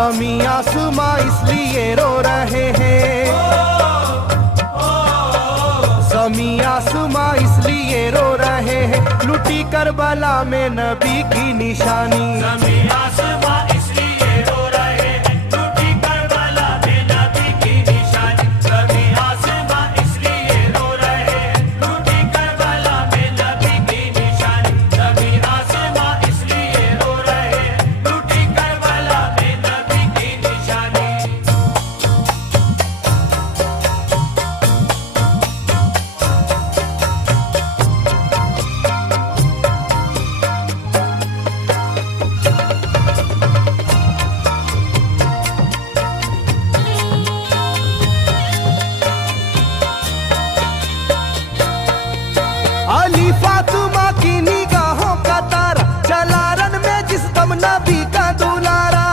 ज़मीं आसमां इसलिए रो रहे हैं, ज़मीं आसमां इसलिए रो रहे हैं, लुटी करबला में नबी की निशानी। ज़मीं आसमां इसलिए रो रहे हैं, लुटी करबला में नबी की निशानी। ज़मीं आसमां इसलिए रो रहे हैं, लुटी करबला में नबी की निशानी। ज़मीं आसमां इसलिए रो रहे हैं, लुटी करबला में नबी की निशानी। अली फातिमा की निगाहों का तारा, चला रन में जिस दम नबी का दुलारा।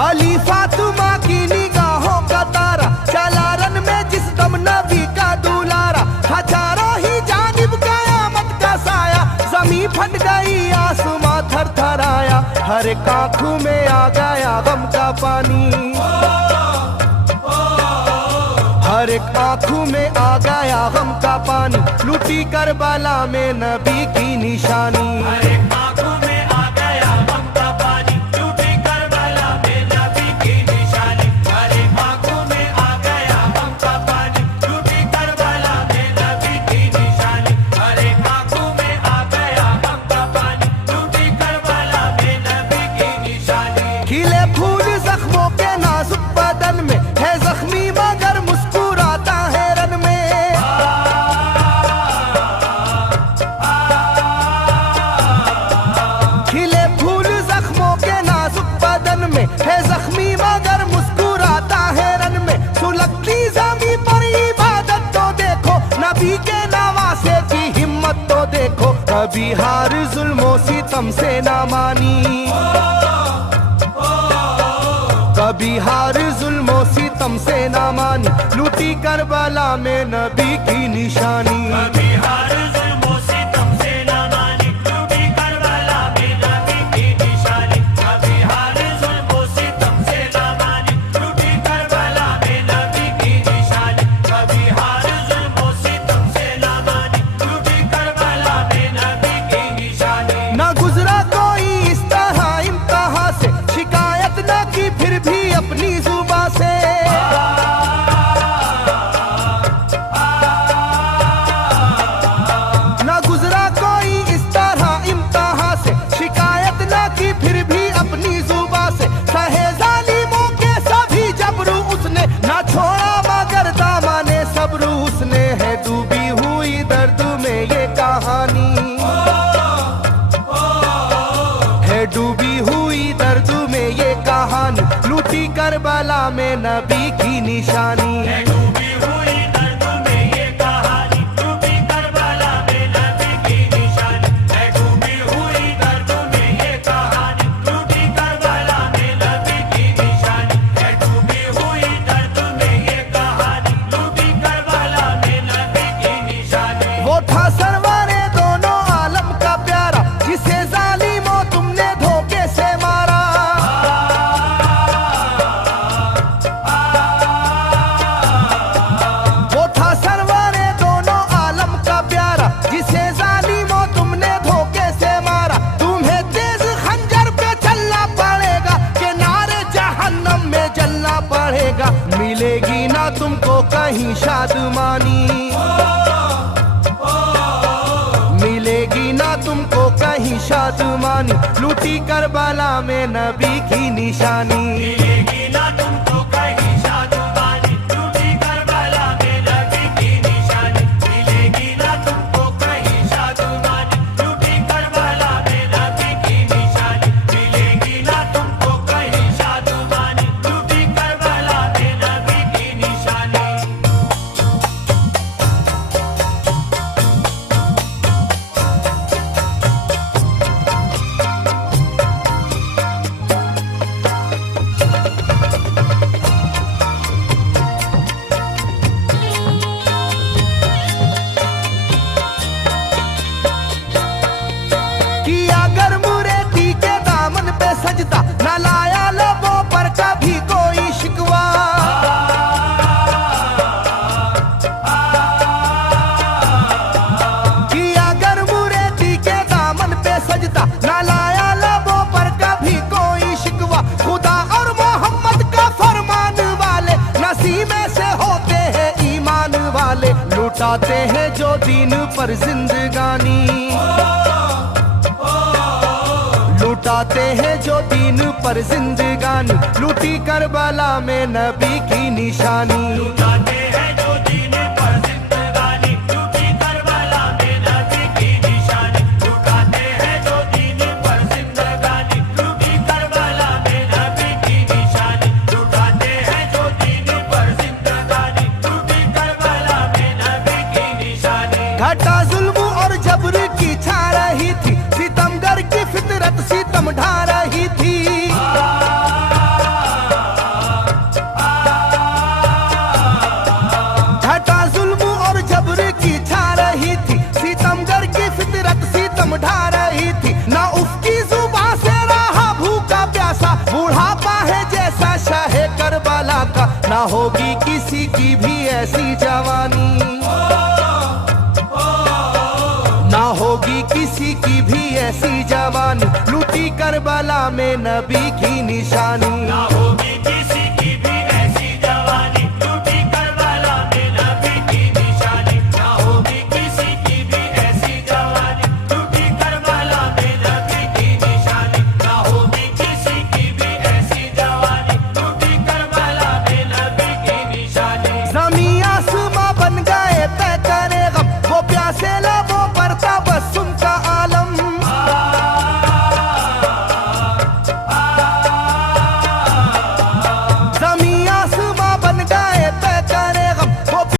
अली फातिमा की निगाहों का तारा, चला रन में जिस दम नबी का दुलारा। था चारों ही जानिब कयामत का साया, ज़मीं फट गई आसमां थर थर आया, हर एक आँखों में आ गया गम का पानी। हर एक आँखों में आ गया गम का पानी, लुटी करबला में नबी की निशानी। हर एक आँखों में आ गया गम का पानी, लुटी करबला में नबी की निशानी। हर एक आँखों में आ गया गम का पानी, लुटी करबला में नबी की निशानी। हर एक आँखों में आ गया गम का पानी, लुटी करबला में नबी की निशानी। खिले फूल जख्मों के नाजुक बदन में, है जख्मी मगर मुस्कुराता है रन में। खिले फूल जख्मों के नाजुक बदन में, है जख्मी मगर मुस्कुराता है रन में। सुलगती ज़मीं पर इबादत तो देखो, नबी के नवासे की हिम्मत तो देखो। कभी हार जुल्मों सितम से ना मानी, कभी हार जुल्मों सितम से ना मानी, लुटी करबला में नबी की निशानी। कभी हार जुल्मों सितम से ना मानी, लुटी करबला में नबी की निशानी। कभी हार जुल्मों सितम से ना मानी, लुटी करबला में नबी की निशानी। कभी हार जुल्मों सितम से ना मानी, लुटी करबला में नबी की निशानी। ना गुजरा कोई इस तरह इम्तिहा से, शिकायत न की फिर भी अपनी जुबां से। ना गुजरा कोई इस तरह इम्तिहा से, शिकायत न की फिर भी अपनी जुबां से। सहे जालिमों के सभी जबरू उसने, ना छोड़ा मगर दामने सब्रू उसने। है डूबी हुई दर्द में ये कहानी, है डूबी हुई दर्द में ये कहानी, लूटी करबला में नबी की निशानी। है डूबी हुई दर्द में ये कहानी, लुटी करबला में नबी की निशानी। है डूबी हुई दर्द में ये कहानी, लुटी करबला में नबी की निशानी। है डूबी हुई दर्द में ये कहानी, लुटी करबला में नबी की निशानी। वो था सरवारे दोनों आलम का प्यारा, जिसे जालिमों तुमने धोखे से मारा। वो था सरवारे दोनों आलम का प्यारा, जिसे जालिमों तुमने धोखे से मारा। तुम्हें तेज खंजर पे चलना पड़ेगा, कि नारे जहन्नम में जलना पड़ेगा। मिलेगी ना तुमको कहीं शादमानी, मिलेगी ना तुमको कहीं शादमानी, लूटी करबला में नबी की निशानी। मिलेगी ना तुमको कहीं शादमानी, लुटी करबला में नबी की निशानी। मिलेगी ना तुमको कहीं शादमानी, लुटी करबला में नबी की निशानी। मिलेगी ना तुमको कहीं शादमानी, लुटी करबला में नबी की निशानी। लुटाते हैं जो दीन पर जिंदगानी, लुटाते हैं जो दीन पर जिंदगानी, लूटी करबला में नबी की निशानी। लुटाते हैं जो दीन पर जिंदगानी, लूटी करबला में नबी की निशानी। लुटाते हैं जो दीन पर जिंदगानी, लूटी करबला में नबी की निशानी। लुटाते हैं जो दीन पर जिंदगानी, लूटी करबला में नबी की निशानी। घटा जुल्म और जबर की छा रही थी, सितमगर की फितरत सितम ढा रही थी। घटा जुल्म और जबर की छा रही थी, सितमगर की फितरत सितम ढा रही थी। ना उसकी जुबान से रहा भूखा प्यासा, बुढ़ापा है जैसा शाहे करबला का, ना होगी किसी की भी ऐसी जवानी, ना होगी किसी की भी ऐसी जवानी, लूटी करबला में नबी की निशानी। ना होगी